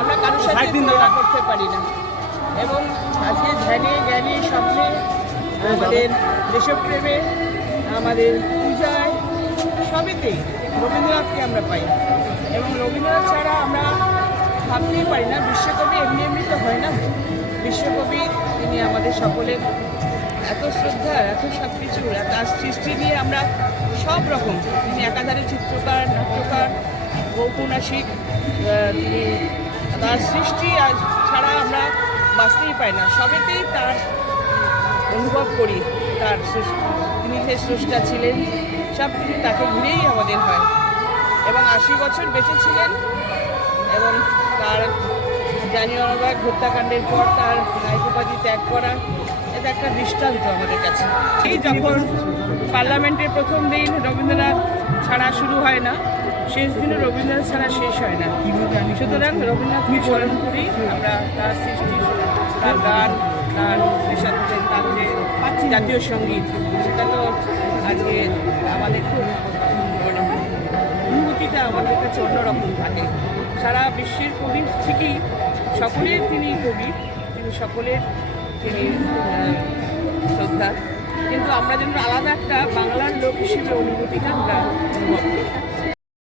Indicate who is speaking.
Speaker 1: আমরা কারোর সাথে তুলনা করতে পারি না এবং আজকে ধ্যানে জ্ঞানে স্বপ্নে আমাদের দেশপ্রেমে আমাদের পূজায় সবেতেই রবীন্দ্রনাথকে আমরা পাই এবং রবীন্দ্রনাথ ছাড়া আমরা ভাবতেই পারি না বিশ্বকবি এমনি এমনি তো হয় না বিশ্বকবি তিনি আমাদের সকলের এত শ্রদ্ধা এত সব কিছু তার সৃষ্টি নিয়ে আমরা সব রকম তিনি একাধারে চিত্রকার নাট্যকার ঔপন্যাসিক তিনি তার সৃষ্টি ছাড়া আমরা বাঁচতেই পাই না সবেতেই তার অনুভব করি তার তিনি যে স্রষ্টা ছিলেন সব কিছু তাকে ঘুরেই আমাদের হয় এবং আশি বছর বেঁচে ছিলেন এবং তার জানিওয়ালাবাগ হত্যাকাণ্ডের পর তার নায়ক উপাধি ত্যাগ করা এটা একটা দৃষ্টান্ত আমাদের কাছে যখন পার্লামেন্টের প্রথম দিন রবীন্দ্রনাথ ছাড়া শুরু হয় না শেষ দিনে রবীন্দ্রনাথ ছাড়া শেষ হয় না সুতরাং রবীন্দ্রনাথকে স্মরণ করি আমরা তার সৃষ্টি তার গান তার সাথে তার যে জাতীয় সঙ্গীত সেটা তো আজকে আমাদের খুব মানে অনুভূতিটা আমাদের কাছে অন্যরকম থাকে সারা বিশ্বের কবি ঠিকই সকলের তিনি কবি তিনি সকলের তিনি শ্রদ্ধা কিন্তু আমরা যেন আলাদা একটা বাংলার লোক হিসেবে অনুভূতিটা আমরা